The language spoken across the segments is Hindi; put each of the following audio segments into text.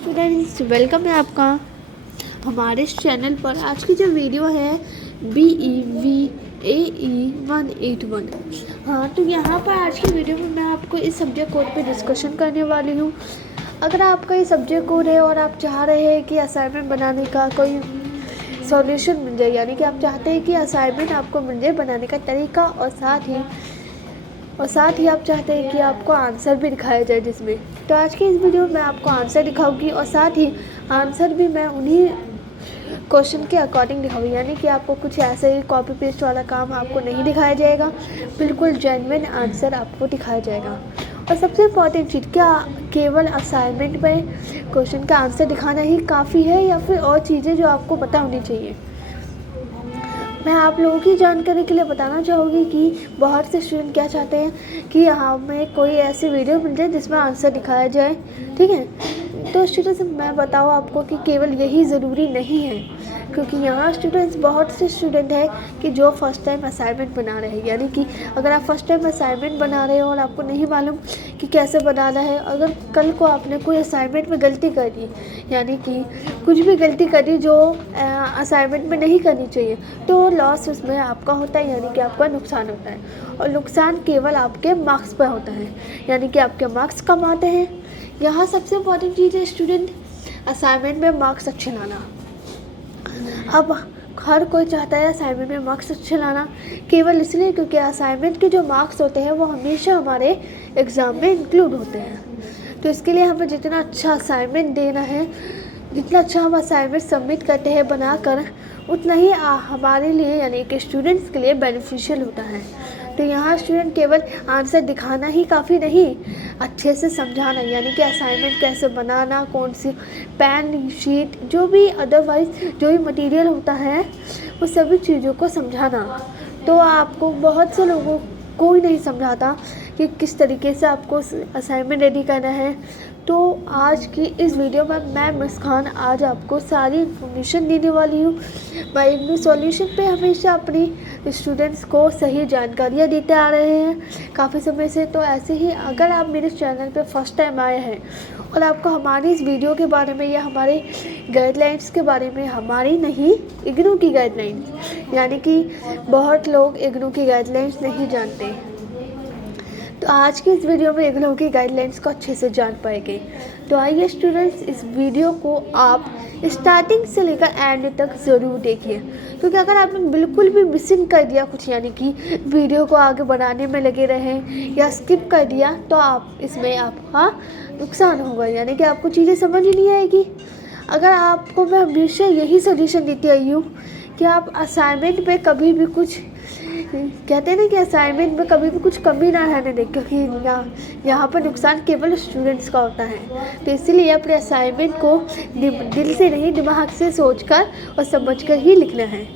स्टूडेंट्स, वेलकम है आपका हमारे इस चैनल पर। आज की जो वीडियो है BEVAE181। हाँ, तो यहाँ पर आज की वीडियो में मैं आपको इस सब्जेक्ट कोड पे डिस्कशन करने वाली हूँ। अगर आपका ये सब्जेक्ट कोड है और आप चाह रहे हैं कि असाइनमेंट बनाने का कोई सॉल्यूशन मिल जाए, यानी कि आप चाहते हैं कि असाइनमेंट आपको मिल जाए बनाने का तरीका, और साथ ही आप चाहते हैं कि आपको आंसर भी दिखाया जाए जिसमें। तो आज के इस वीडियो में मैं आपको आंसर दिखाऊंगी और साथ ही आंसर भी मैं उन्हीं क्वेश्चन के अकॉर्डिंग दिखाऊंगी, यानी कि आपको कुछ ऐसे ही कॉपी पेस्ट वाला काम आपको नहीं दिखाया जाएगा, बिल्कुल जेन्युइन आंसर आपको दिखाया जाएगा। और सबसे इम्पॉर्टेंट चीज़, क्या केवल असाइनमेंट में क्वेश्चन का आंसर दिखाना ही काफ़ी है या फिर और चीज़ें जो आपको पता होनी चाहिए। मैं आप लोगों की जानकारी के लिए बताना चाहूँगी कि बहुत से स्टूडेंट क्या चाहते हैं कि हमें कोई ऐसी वीडियो मिल जाए जिसमें आंसर दिखाया जाए, ठीक है। तो स्टूडेंट्स, मैं बताऊँ आपको कि केवल यही ज़रूरी नहीं है, क्योंकि यहाँ स्टूडेंट्स बहुत से स्टूडेंट हैं कि जो फर्स्ट टाइम असाइनमेंट बना रहे हैं। यानी कि अगर आप फर्स्ट टाइम असाइनमेंट बना रहे हो और आपको नहीं मालूम कि कैसे बनाना है, अगर कल को आपने कोई असाइनमेंट में गलती कर दी, यानी कि कुछ भी गलती करी जो असाइनमेंट में नहीं करनी चाहिए, तो लॉस उसमें आपका होता है, यानी कि आपका नुकसान होता है। और नुकसान केवल आपके मार्क्स पर होता है, यानी कि आपके मार्क्स कम आते हैं। यहाँ सबसे इम्पॉर्टेंट चीज़ है स्टूडेंट, असाइनमेंट में मार्क्स अच्छे लाना। अब हर कोई चाहता है असाइनमेंट में मार्क्स अच्छे लाना, केवल इसलिए क्योंकि असाइनमेंट के जो मार्क्स होते हैं वो हमेशा हमारे एग्ज़ाम में इंक्लूड होते हैं। तो इसके लिए हमें जितना अच्छा असाइनमेंट देना है, जितना अच्छा हम असाइनमेंट सबमिट करते हैं बनाकर, उतना ही हमारे लिए यानी कि स्टूडेंट्स के लिए बेनिफिशियल होता है। तो यहाँ स्टूडेंट केवल आंसर दिखाना ही काफ़ी नहीं, अच्छे से समझाना, यानी कि असाइनमेंट कैसे बनाना, कौन सी पेन, शीट, जो भी अदरवाइज़ जो भी मटेरियल होता है, वो सभी चीज़ों को समझाना। तो आपको बहुत से लोगों को ही नहीं समझाता कि किस तरीके से आपको असाइनमेंट रेडी करना है। तो आज की इस वीडियो में मैं मुस्कान आज आपको सारी इन्फॉर्मेशन देने वाली हूँ। मैं इग्नू सॉल्यूशन पे हमेशा अपनी स्टूडेंट्स को सही जानकारियाँ देते आ रहे हैं काफ़ी समय से। तो ऐसे ही अगर आप मेरे चैनल पे फर्स्ट टाइम आए हैं और आपको हमारी इस वीडियो के बारे में या हमारे गाइडलाइंस के बारे में, हमारी नहीं इग्नू की गाइडलाइंस, यानी कि बहुत लोग इग्नू की गाइडलाइंस नहीं जानते, तो आज की इस वीडियो में इग्नू की गाइडलाइंस को अच्छे से जान पाएंगे। तो आइए स्टूडेंट्स, इस वीडियो को आप स्टार्टिंग से लेकर एंड तक ज़रूर देखिए, क्योंकि अगर आपने बिल्कुल भी मिसिंग कर दिया कुछ, यानी कि वीडियो को आगे बढ़ाने में लगे रहें या स्किप कर दिया, तो आप इसमें आपका नुकसान होगा, यानी कि आपको चीज़ें समझ ही नहीं आएगी। अगर आपको मैं हमेशा यही सोल्यूशन देती आई हूँ कि आप असाइनमेंट पे कभी भी कुछ, कहते हैं ना कि असाइनमेंट में कभी भी कुछ कमी ना रहने दें, क्योंकि यहाँ पर नुकसान केवल स्टूडेंट्स का होता है। तो इसीलिए अपने असाइनमेंट को दिल से नहीं, दिमाग से सोचकर और समझकर ही लिखना है।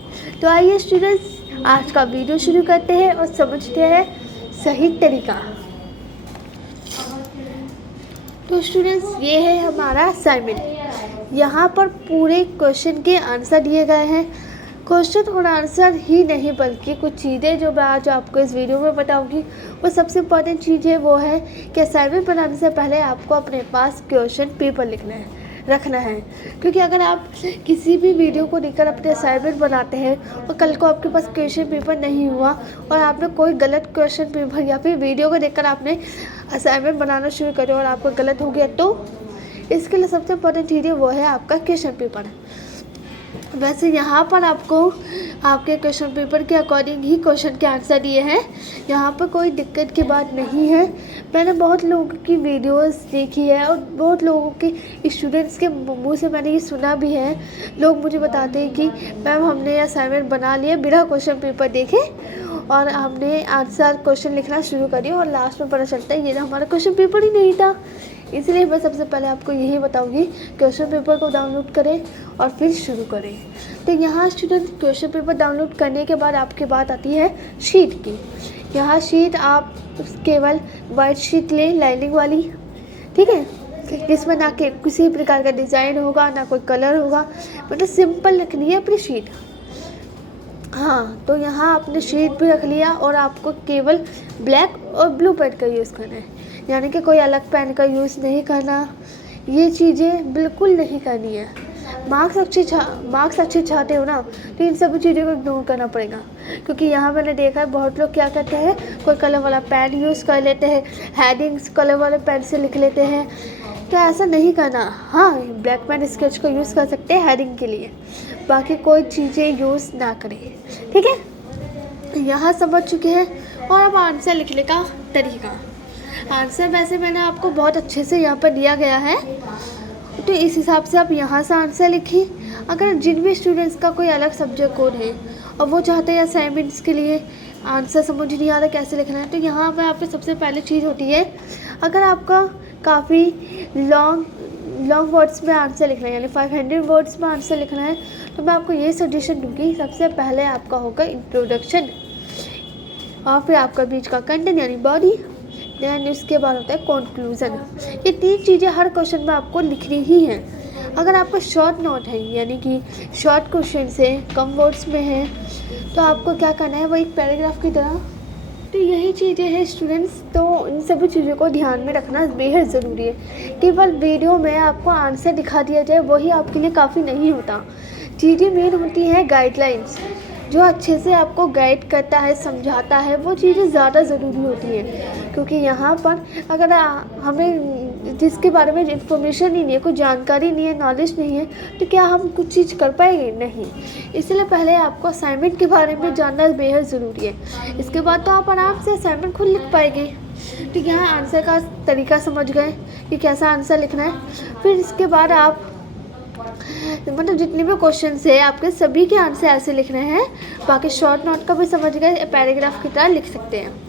तो आइए स्टूडेंट्स, आज का वीडियो शुरू करते हैं और समझते हैं सही तरीका। तो स्टूडेंट्स, ये है हमारा असाइनमेंट। यहाँ पर पूरे क्वेश्चन के आंसर दिए गए हैं। क्वेश्चन और आंसर ही नहीं, बल्कि कुछ चीज़ें जो मैं आज आपको इस वीडियो में बताऊंगी, वो सबसे इम्पॉर्टेंट चीज़ है वो है कि असाइनमेंट बनाने से पहले आपको अपने पास क्वेश्चन पेपर रखना है। क्योंकि अगर आप किसी भी वीडियो को लेकर अपने असाइनमेंट बनाते हैं और कल को आपके पास क्वेश्चन पेपर नहीं हुआ और आपने कोई गलत क्वेश्चन पेपर या फिर वीडियो को देखकर आपने असाइनमेंट बनाना शुरू करो और आपको गलत हो गया, तो इसके लिए सबसे इम्पॉर्टेंट चीज़ है वो है आपका क्वेश्चन पेपर। वैसे यहाँ पर आपको आपके क्वेश्चन पेपर के अकॉर्डिंग ही क्वेश्चन के आंसर दिए हैं, यहाँ पर कोई दिक्कत की बात नहीं है। मैंने बहुत लोगों की वीडियोस देखी है और बहुत लोगों के स्टूडेंट्स के मुंह से मैंने ये सुना भी है। लोग मुझे बताते हैं कि मैम, हमने असाइनमेंट बना लिया बिना क्वेश्चन पेपर देखे और हमने आंसर क्वेश्चन लिखना शुरू कर दिया और लास्ट में पता चलता है ये हमारा क्वेश्चन पेपर ही नहीं था। इसलिए मैं सबसे पहले आपको यही बताऊंगी, क्वेश्चन पेपर को डाउनलोड करें और फिर शुरू करें। तो यहाँ स्टूडेंट, क्वेश्चन पेपर डाउनलोड करने के बाद आपकी बात आती है शीट की। यहाँ शीट आप केवल वाइट शीट लें, लाइनिंग वाली, ठीक है, जिसमें ना कि किसी प्रकार का डिज़ाइन होगा, ना कोई कलर होगा, मतलब सिंपल रखनी है अपनी शीट। हाँ, तो यहाँ आपने शीट भी रख लिया और आपको केवल ब्लैक और ब्लू पेन का यूज़ करना है, यानी कि कोई अलग पेन का यूज़ नहीं करना, ये चीज़ें बिल्कुल नहीं करनी है। मार्क्स अच्छे चाहते हो ना, तो इन सभी चीज़ों को इग्नोर करना पड़ेगा। क्योंकि यहाँ मैंने देखा है बहुत लोग क्या करते हैं, कोई कलर वाला पेन यूज़ कर लेते हैं, हेडिंग्स कलर वाले पेन से लिख लेते हैं। तो ऐसा नहीं करना। हाँ, ब्लैक पेन स्केच को यूज़ कर सकते हैं हेडिंग के लिए, बाकी कोई चीज़ें यूज़ ना करें। ठीक है, यहाँ समझ चुके हैं। और अब आंसर लिखने का तरीका। आंसर वैसे मैंने आपको बहुत अच्छे से यहाँ पर दिया गया है, तो इस हिसाब से आप यहाँ से आंसर लिखिए। अगर जिन भी स्टूडेंट्स का कोई अलग सब्जेक्ट कोड है और वो चाहते हैं असाइनमेंट्स के लिए आंसर समझ नहीं आ रहा कैसे लिखना है, तो यहाँ पर आपकी सबसे पहले चीज़ होती है, अगर आपका काफ़ी लॉन्ग वर्ड्स में आंसर लिखना है, यानी 500 वर्ड्स में आंसर लिखना है, तो मैं आपको ये सजेशन दूँगी, सबसे पहले आपका होगा इंट्रोडक्शन, और फिर आपका बीच का कंटेंट यानी बॉडी, देन इसके बाद होता है कंक्लूज़न। ये 3 चीज़ें हर क्वेश्चन में आपको लिखनी ही हैं। अगर आपका शॉर्ट नोट है, यानी कि शॉर्ट क्वेश्चन है, कम वर्ड्स में है, तो आपको क्या करना है, वो एक पैराग्राफ की तरह। तो यही चीज़ें हैं स्टूडेंट्स, तो इन सभी चीज़ों को ध्यान में रखना बेहद ज़रूरी है। केवल वीडियो में आपको आंसर दिखा दिया जाए वही आपके लिए काफ़ी नहीं होता। चीज़ें मेन होती हैं गाइडलाइंस, जो अच्छे से आपको गाइड करता है, समझाता है, वो चीज़ें ज़्यादा ज़रूरी होती हैं। क्योंकि यहाँ पर अगर हमें जिसके बारे में इन्फॉर्मेशन ही नहीं है, कोई जानकारी नहीं है, नॉलेज नहीं है, तो क्या हम कुछ चीज़ कर पाएंगे? नहीं। इसलिए पहले आपको असाइनमेंट के बारे में जानना बेहद ज़रूरी है। इसके बाद तो आप आराम से असाइनमेंट खुद लिख पाएंगे। तो यहाँ आंसर का तरीका समझ गए कि कैसा आंसर लिखना है। फिर इसके बाद आप मतलब जितने भी क्वेश्चन है आपके सभी के आंसर ऐसे लिखने हैं। बाकी शॉर्ट नोट का भी समझ गए, पैराग्राफ की तरह लिख सकते हैं।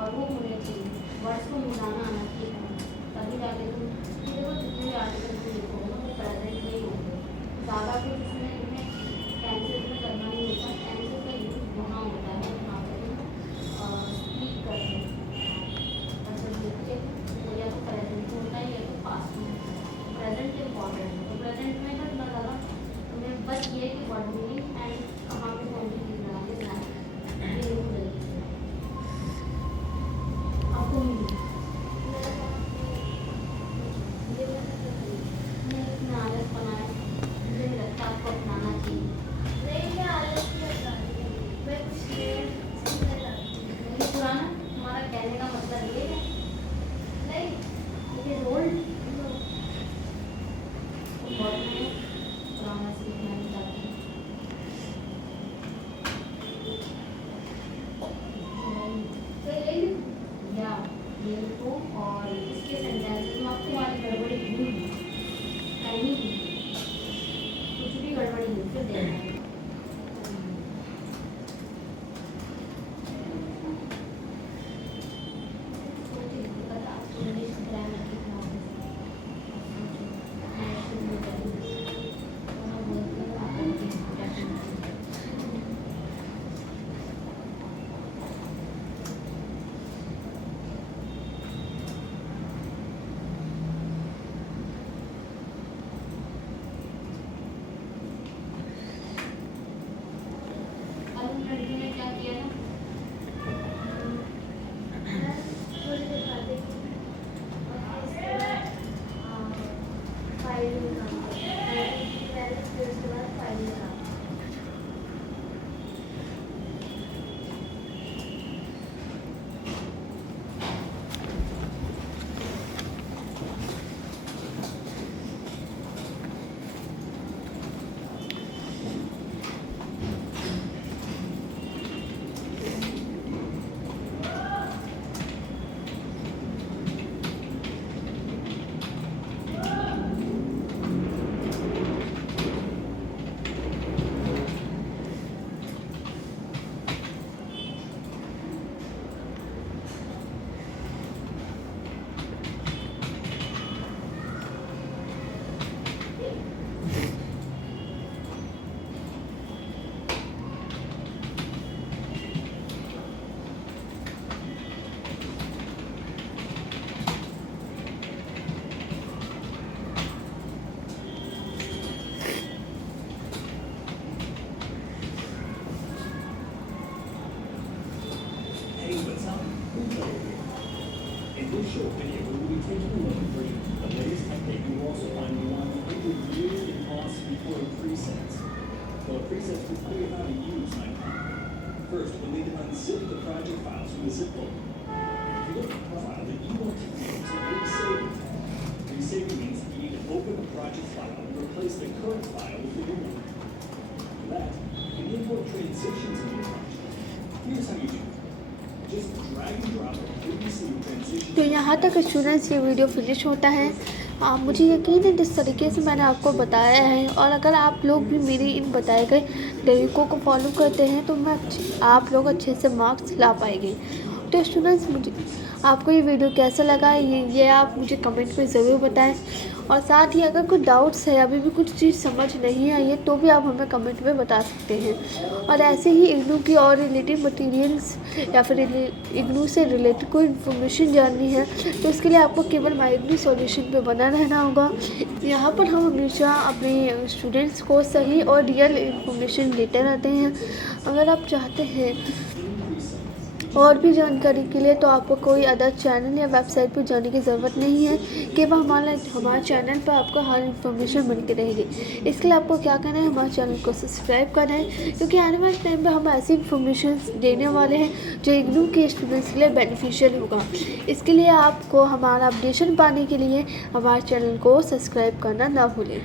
और वो होने चाहिए, वर्ड्स को मिलाना आना चाहिए, तभी जाके तुम देखो जितने भी आर्टिकल तुम लिखोगे ना वो प्रेजेंट में ही होंगे। ज़्यादा कुछ इसमें तुम्हें टेंसेस में करना नहीं होता। टेंसेस का यूज वहाँ होता है जहाँ पर तुम स्पीक करते हैं, मतलब लिखते तो या तो प्रेजेंट में होता है या तो पास्ट में। प्रेजेंट इम्पॉर्टेंट है, तो प्रेजेंट में तो इतना ज़्यादा तुम्हें बस ये कि वर्ड मीनिंग एंड कहाँ पे कौन सी चीज़ लगा के बनाए ये जल्दी से आपको मिली। और इसके सेंटेंसेस में आपको हमारी गड़बड़ी ढूंढी कहीं भी कुछ भी गड़बड़ी नहीं फिर देना है। this short video, we will be taking a look at the latest update. You will also find we want to review and pause before presets. Well, presets will tell you how to use my First, we'll need to unzip the project files from the zip folder. If you look at the file that you want to use, resaving. Resaving means that you need to open the project file and replace the current file with the new one. For that, you can import transitions into your project. Here's how you do it. Just drag and drop a previously transition. तो यहाँ तक स्टूडेंट्स ये वीडियो फिनिश होता है। मुझे यकीन है जिस तरीके से मैंने आपको बताया है, और अगर आप लोग भी मेरी इन बताए गए तरीक़ों को फॉलो करते हैं तो आप लोग अच्छे से मार्क्स ला पाएंगे। तो स्टूडेंट्स, मुझे आपको ये वीडियो कैसा लगा ये आप मुझे कमेंट में ज़रूर बताएं, और साथ ही अगर कुछ डाउट्स है, अभी भी कुछ चीज़ समझ नहीं आई है, तो भी आप हमें कमेंट में बता सकते हैं। और ऐसे ही इग्नू की और रिलेटेड मटेरियल्स या फिर इग्नू से रिलेटेड कोई इन्फॉर्मेशन जाननी है तो इसके लिए आपको केवल माय इग्नू सॉल्यूशन पे बना रहना होगा। यहाँ पर हम हमेशा अपने स्टूडेंट्स को सही और रियल इन्फॉर्मेशन देते रहते हैं। अगर आप चाहते हैं और भी जानकारी के लिए तो आपको कोई अदर चैनल या वेबसाइट पर जाने की ज़रूरत नहीं है, केवल हमारे चैनल पर आपको हर इन्फॉर्मेशन मिलती रहेगी। इसके लिए आपको क्या करना है, हमारे चैनल को सब्सक्राइब करना है, क्योंकि आने वाले टाइम पे हम ऐसी इन्फॉर्मेशन देने वाले हैं जो इग्नू के स्टूडेंट्स के लिए बेनिफिशियल होगा। इसके लिए आपको हमारा अपडेशन पाने के लिए हमारे चैनल को सब्सक्राइब करना ना भूलें।